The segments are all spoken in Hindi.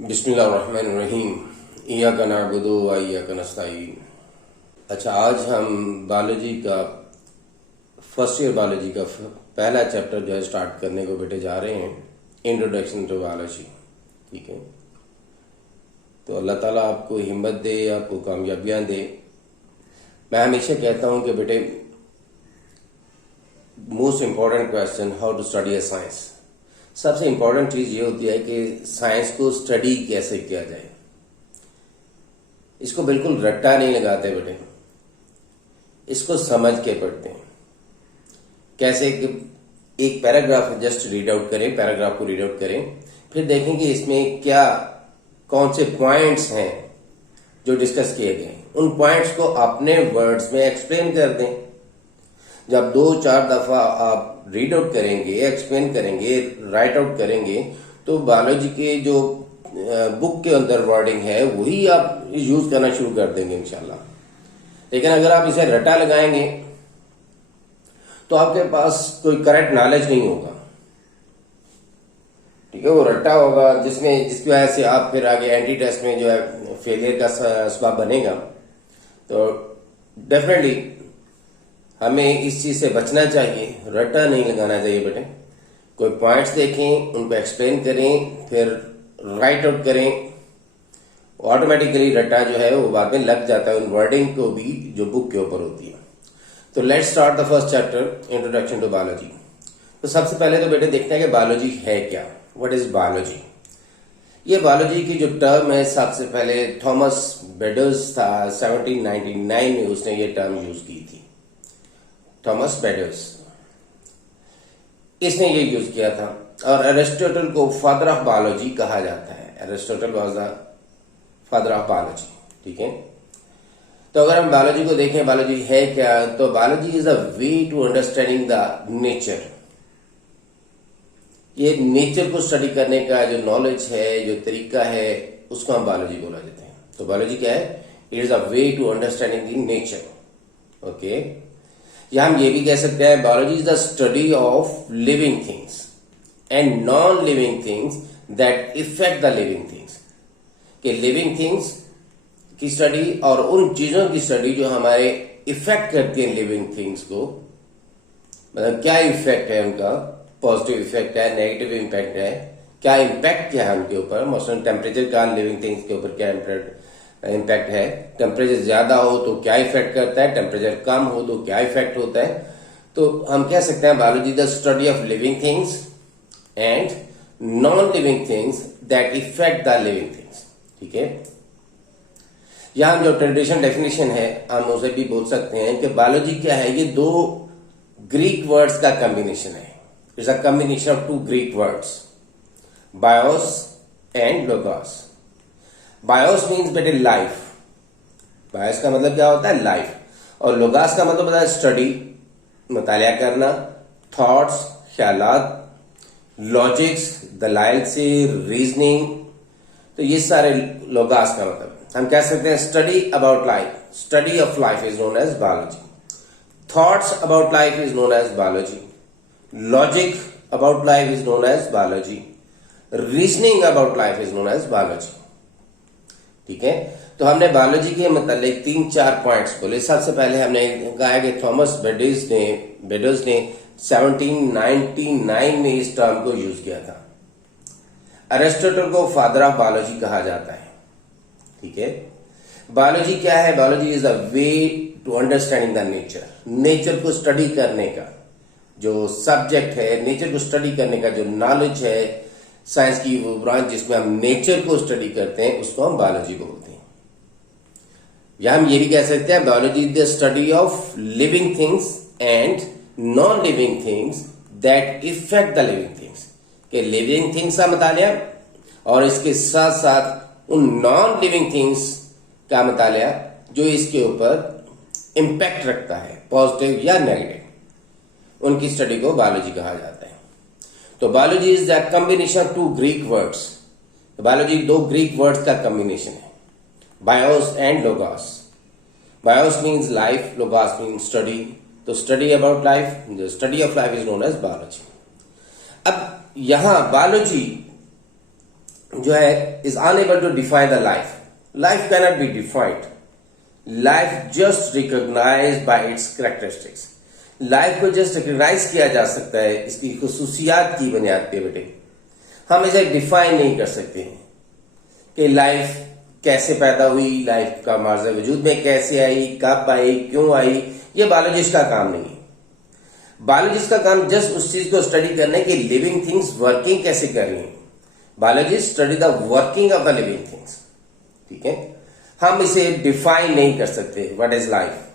बिस्मिल्लाहिर्रहमानिर्रहीम। इय्याका नअबुदु व इय्याका नस्तईन। अच्छा, आज हम बायोलॉजी का फर्स्ट ईयर बायोलॉजी का पहला चैप्टर जो है स्टार्ट करने को बेटे जा रहे हैं, इंट्रोडक्शन टू बायोलॉजी। ठीक है, तो अल्लाह ताला आपको हिम्मत दे, आपको कामयाबियां दे। मैं हमेशा कहता हूं कि बेटे most important question, how to study a science. सबसे इंपॉर्टेंट चीज ये होती है कि साइंस को स्टडी कैसे किया जाए। इसको बिल्कुल रट्टा नहीं लगाते बेटे, इसको समझ के पढ़ते हैं। कैसे कि एक पैराग्राफ जस्ट रीड आउट करें, पैराग्राफ को रीड आउट करें, फिर देखें कि इसमें क्या कौन से पॉइंट्स हैं जो डिस्कस किए गए। उन पॉइंट्स को अपने वर्ड्स में एक्सप्लेन कर दें। जब 2-4 दफा आप रीड आउट करेंगे, एक्सप्लेन करेंगे, राइट आउट करेंगे, तो बायोलॉजी के जो बुक के अंदर वर्डिंग है वही आप यूज करना शुरू कर देंगे इंशाल्लाह। लेकिन अगर आप इसे रटा लगाएंगे तो आपके पास कोई करेक्ट नॉलेज नहीं होगा। ठीक है, वो रट्टा होगा जिसकी वजह से आप फिर आगे एंटी टेस्ट में जो है फेलियर का सबब बनेगा। तो डेफिनेटली हमें इस चीज से बचना चाहिए, रट्टा नहीं लगाना चाहिए बेटे। कोई पॉइंट्स देखें, उनको एक्सप्लेन करें, फिर राइट आउट करें। ऑटोमेटिकली रट्टा जो है वो बाद में लग जाता है उन वर्डिंग को भी जो बुक के ऊपर होती है। तो let's start the first chapter, introduction to biology. तो सबसे पहले तो बेटे देखते हैं कि बायोलॉजी है क्या। What is biology? ये बायोलॉजी की जो टर्म है, सबसे पहले थॉमस बेडर्स था, 1799 में उसने ये टर्म यूज की थी। थॉमस बेडर्स, इसने ये यूज किया था। और एरिस्टोटल को फादर ऑफ बायोलॉजी कहा जाता है। Aristotle was the father of biology. ठीक है, तो अगर हम बायोलॉजी को देखें, बायोलॉजी है क्या, तो biology is a way to understanding the nature. ये नेचर को स्टडी करने का जो नॉलेज है, जो तरीका है, उसको हम बायोलॉजी बोला जाते हैं। तो बायोलॉजी क्या है? It is a way to understanding the nature. Okay, या हम ये भी कह सकते हैं biology is the study of living things and non living things that effect the living things. कि लिविंग थिंग्स की स्टडी और उन चीजों की स्टडी जो हमारे इफेक्ट करती हैं लिविंग थिंग्स को। मतलब क्या इफेक्ट है उनका, पॉजिटिव इफेक्ट है, नेगेटिव इम्पैक्ट है, क्या इम्पैक्ट क्या है उनके ऊपर। मसलन टेम्परेचर का लिविंग थिंग्स के ऊपर क्या इम्पैक्ट है। टेम्परेचर ज्यादा हो तो क्या इफेक्ट करता है, टेम्परेचर कम हो तो क्या इफेक्ट होता है। तो हम कह सकते हैं biology the study of living things and non living things that effect the living things. ठीक है, यहां जो ट्रेडिशनल डेफिनेशन है हम उसे भी बोल सकते हैं कि बायोलॉजी क्या है। ये 2 ग्रीक वर्ड्स का कॉम्बिनेशन है। It's a combination of 2 Greek words, BIOS and logos. Bios means बेटे लाइफ। बायोस का मतलब क्या होता है? लाइफ। और लोगास का मतलब होता है स्टडी, मुतालिया करना, थॉट्स, ख्यालात, लॉजिक्स, दलाइल से रीजनिंग। तो ये सारे लोगास का मतलब हम कह सकते हैं study about life. Study of life is known as biology. Thoughts about life is known as biology. Logic about life is known as biology. Reasoning about life is known as biology. ठीक है, तो हमने बायोलॉजी के मतलब 3-4 पॉइंट्स बोले। सबसे पहले हमने कहा कि थॉमस बेडर्स ने 1799 में इस टर्म को यूज किया था। एरिस्टोटल को फादर ऑफ बायोलॉजी कहा जाता है। ठीक है, बायोलॉजी क्या है? Biology is a way to understanding the nature. Nature को स्टडी करने का जो सब्जेक्ट है, नेचर को स्टडी करने का जो नॉलेज है, साइंस की वो ब्रांच जिसमें हम नेचर को स्टडी करते हैं, उसको हम बायोलॉजी बोलते हैं। या हम ये भी कह सकते हैं biology is the study of living things and non living things that effect the living things. के लिविंग थिंग्स का मुतालिया और इसके साथ साथ उन नॉन लिविंग थिंग्स का मुतालिया जो इसके ऊपर इम्पैक्ट रखता है, पॉजिटिव या नेगेटिव। उनकी स्टडी को बायोलॉजी कहा जाता है। तो biology is the combination of 2 Greek words. Biology 2 Greek words का कॉम्बिनेशन है, bios and logos. Bios means life, logos means study. तो study about life, the study of life is known as biology. अब यहां बायोलॉजी जो जो है is unable to define the life. Life cannot be defined. Life just recognized by its characteristics. Life को जस्ट रिकॉग्नाइज किया जा सकता है इसकी खुसूसियात की बुनियाद पे बेटे. हम इसे डिफाइन नहीं कर सकते हैं कि लाइफ कैसे पैदा हुई, लाइफ का मार्ज़ वजूद में कैसे आई, कब आई, क्यों आई. ये बायोलॉजिस्ट का काम नहीं है. बायोलॉजिस्ट का काम जस्ट उस चीज को स्टडी करना है कि लिविंग थिंग्स वर्किंग कैसे कर रही हैं. Biologist study the working of the living things. ठीक है, हम इसे डिफाइन नहीं कर सकते. What is life.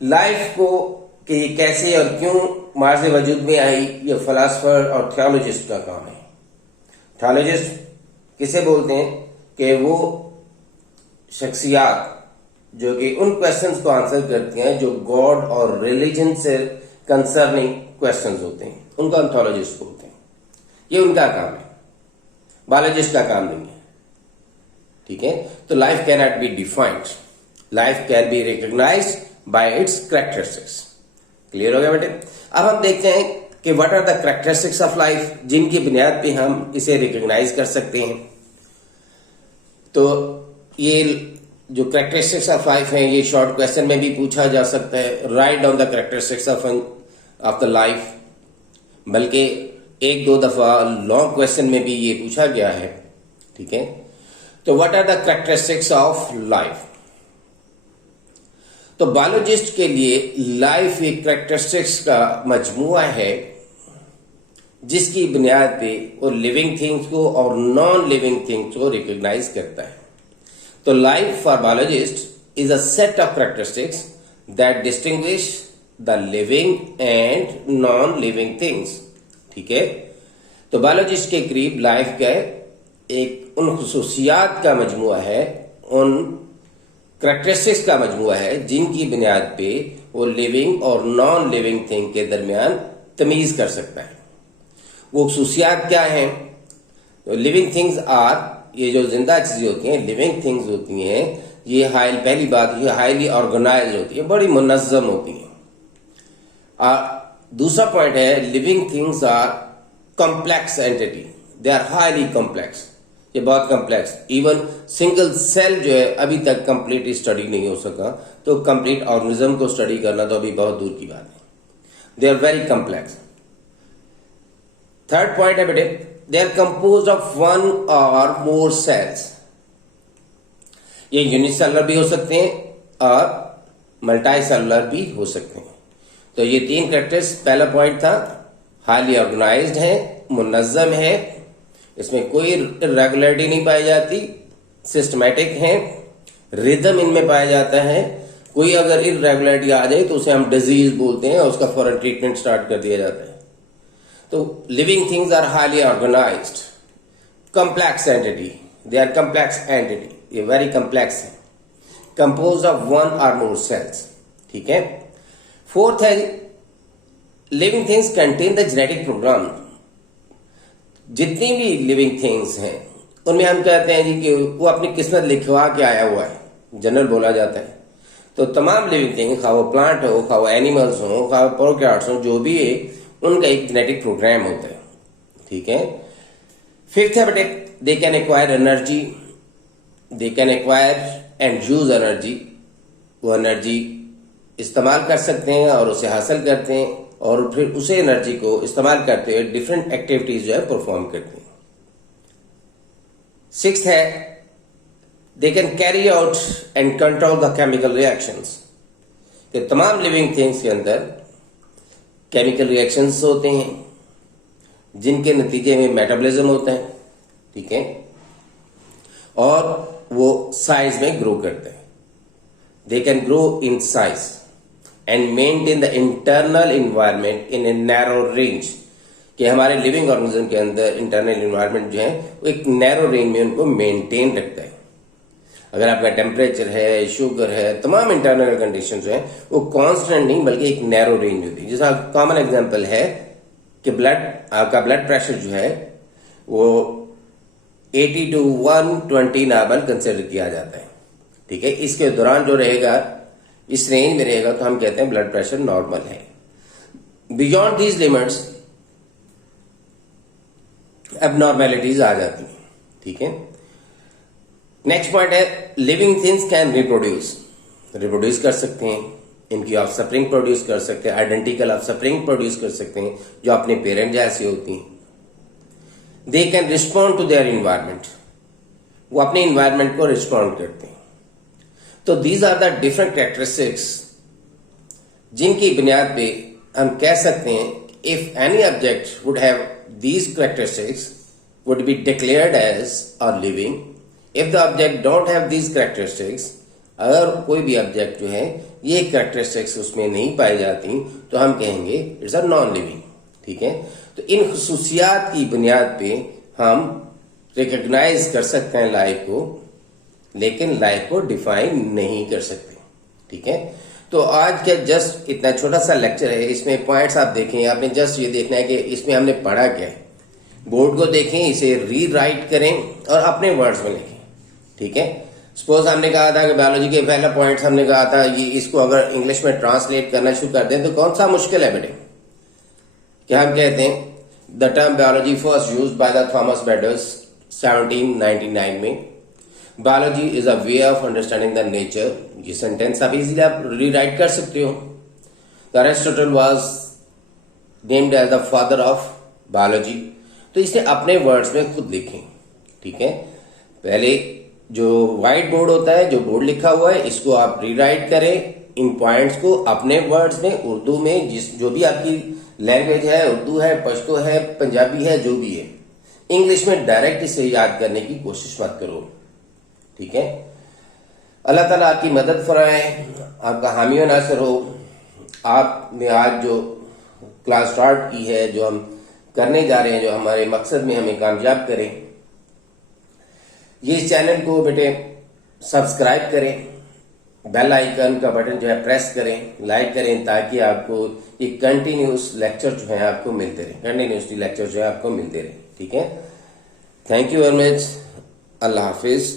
लाइफ को कि ये कैसे और क्यों मार्ज़ वजूद में आई, ये फिलोसोफर और थियोलॉजिस्ट का काम है. थियोलॉजिस्ट किसे बोलते हैं कि वो शख्सियात जो कि उन क्वेश्चंस को आंसर करती हैं जो गॉड और रिलीजन से कंसर्निंग क्वेश्चंस होते हैं, उनका हम थियोलॉजिस्ट बोलते हैं. ये उनका काम है, बायोलॉजिस्ट का काम नहीं है. ठीक है, तो life can not be defined. Life can be recognized by its characteristics. Clear हो गया बेटे. अब हम देखते हैं कि what are the characteristics of life जिनकी बुनियाद पे हम इसे रिकॉग्नाइज कर सकते हैं. तो ये जो कैरेक्टरिस्टिक्स ऑफ लाइफ है ये शॉर्ट क्वेश्चन में भी पूछा जा सकता है. Write down the characteristics of the life. बल्कि एक दो दफा लॉन्ग क्वेश्चन में भी ये पूछा गया है. ठीक है, तो what are the characteristics of life. तो बायोलॉजिस्ट के लिए लाइफ एक कैरेक्टरिस्टिक्स का मजमुआ है जिसकी बुनियाद पे वो लिविंग थिंग्स को और नॉन लिविंग थिंग्स को रिकॉग्नाइज करता है. तो life for biologist is a set of characteristics that distinguish the living and non living things. ठीक है, तो बायोलॉजिस्ट के करीब लाइफ का एक उन खुसूसियात का मजमुआ है, उन कैरेक्टरिस्टिक्स का मजमुआ है जिनकी बुनियाद पे वो लिविंग और नॉन लिविंग थिंग के दरमियान तमीज कर सकता है. वो खुसूसियात क्या हैं. लिविंग थिंग्स आर, ये जो जिंदा चीजें होती हैं, लिविंग थिंग्स होती हैं, ये पहली बात ये हाईली ऑर्गेनाइज होती है, बड़ी मुनज़्ज़म होती हैं. दूसरा पॉइंट है living things are complex entity. They are highly complex. ये बहुत कॉम्प्लेक्स. इवन सिंगल सेल जो है अभी तक कंप्लीट स्टडी नहीं हो सका, तो कंप्लीट ऑर्गेनिज्म को स्टडी करना तो अभी बहुत दूर की बात है. They are very complex. Third point है बेटे, they are composed of one or more sales. ये यूनिसेलुलर भी हो सकते हैं और मल्टी सेलुलर भी हो सकते हैं. तो ये तीन कैरेक्टर्स. पहला पॉइंट था हाईली ऑर्गेनाइज्ड है, मुनज़्ज़म है, इसमें कोई इरेगुलरिटी नहीं पाई जाती, सिस्टमैटिक है, रिदम इनमें पाया जाता है. कोई अगर इरेगुलरिटी आ जाए तो उसे हम डिजीज बोलते हैं और उसका फौरन ट्रीटमेंट स्टार्ट कर दिया जाता है. तो living things are highly organized, complex entity. They are complex entity. ये वेरी कॉम्प्लेक्स है, compose of one or more cells. ठीक है. फोर्थ है living things contain the genetic program. जितनी भी लिविंग थिंग्स हैं उनमें हम कहते हैं जी कि वो अपनी किस्मत लिखवा के आया हुआ है, जनरल बोला जाता है. तो तमाम लिविंग थिंग्स, खा वो प्लांट हो, खा वो एनिमल्स हो, खा वो प्रोकैरियोट्स हो, जो भी है उनका एक जेनेटिक प्रोग्राम होता है. ठीक है. फिफ्थ है बेटे, they can acquire energy. They can acquire and use energy. वो एनर्जी इस्तेमाल कर सकते हैं और उसे हासिल करते हैं और फिर उसे एनर्जी को इस्तेमाल करते हुए डिफरेंट एक्टिविटीज जो है परफॉर्म करते हैं. सिक्स्थ है they can carry out and control the chemical reactions. कि तमाम लिविंग थिंग्स के अंदर केमिकल रिएक्शंस होते हैं जिनके नतीजे में मेटाबॉलिज्म होता है. ठीक है. और वो साइज में ग्रो करते हैं. They can grow in size and maintain the internal environment in a narrow range. कि हमारे लिविंग ऑर्गेनिज्म के अंदर इंटरनल इन्वायरमेंट जो है वो एक नैरो रेंज में उनको मेंटेन रखता है. अगर आपका टेम्परेचर है, शुगर है, तमाम इंटरनल कंडीशन जो है वो कांस्टेंट नहीं बल्कि एक नैरो रेंज होती है. जैसा कॉमन एग्जांपल है कि आपका ब्लड प्रेशर जो है वो 80 to 120 नॉर्मल कंसिडर किया जाता है. ठीक है. इसके दौरान जो रहेगा, इस रेंज में रहेगा तो हम कहते हैं ब्लड प्रेशर नॉर्मल है. बियॉन्ड दीज लिमिट्स एबनॉर्मेलिटीज आ जाती हैं। ठीक है, नेक्स्ट पॉइंट है लिविंग थिंग्स कैन रिप्रोड्यूस कर सकते हैं, इनकी ऑफस्प्रिंग प्रोड्यूस कर सकते हैं, आइडेंटिकल ऑफस्प्रिंग प्रोड्यूस कर सकते हैं जो अपने पेरेंट जैसी होती हैं। They can respond to their environment, वो अपने इन्वायरमेंट को रिस्पॉन्ड करते हैं। तो these are the different characteristics जिनकी बुनियाद पे हम कह सकते हैं if any object would have these characteristics would be declared as a living. If the object don't have these characteristics, अगर कोई भी ऑब्जेक्ट जो है ये कैरेक्टरिस्टिक्स उसमें नहीं पाई जाती तो हम कहेंगे इट्स अ नॉन लिविंग। ठीक है, तो इन खुसूसियात की बुनियाद पे हम रिकॉग्नाइज कर सकते हैं लाइफ को, लेकिन लाइफ को डिफाइन नहीं कर सकते। ठीक है, तो आज का जस्ट इतना छोटा सा लेक्चर है, इसमें पॉइंट्स आप देखें, आपने जस्ट ये देखना है कि इसमें हमने पढ़ा क्या है। बोर्ड को देखें, इसे रीराइट करें और अपने वर्ड्स में लिखें। ठीक है, सपोज हमने कहा था कि बायोलॉजी के पहला पॉइंट हमने कहा था ये इसको अगर इंग्लिश में ट्रांसलेट करना शुरू कर दें तो कौन सा मुश्किल है बेटे। क्या हम कहते हैं the term biology first used by the Thomas Beddoes 1799 में। Biology is a way of understanding the nature, ये सेंटेंस आप इजीली आप रीराइट कर सकते हो। Aristotle was named as the father of biology. तो इसे अपने वर्ड्स में खुद लिखें। ठीक है, पहले जो व्हाइट बोर्ड होता है, जो बोर्ड लिखा हुआ है, इसको आप रीराइट करें, इन पॉइंट्स को अपने वर्ड्स में, उर्दू में, जो भी आपकी लैंग्वेज है, उर्दू है, पश्तो है, पंजाबी है, जो भी है, इंग्लिश में डायरेक्ट इसे याद करने की कोशिश मत करो। ठीक है, अल्लाह ताला आपकी मदद फरमाए, आपका हामी व नासिर हो। आपने आज जो क्लास स्टार्ट की है, जो हम करने जा रहे हैं, जो हमारे मकसद में हमें कामयाब करें, ये इस चैनल को बेटे सब्सक्राइब करें, बेल आइकन का बटन जो है प्रेस करें, लाइक करें, ताकि आपको ये कंटिन्यूस लेक्चर जो है आपको मिलते रहे, कंटिन्यूसली लेक्चर जो है आपको मिलते रहे। ठीक है, thank you very much, Allah Hafiz.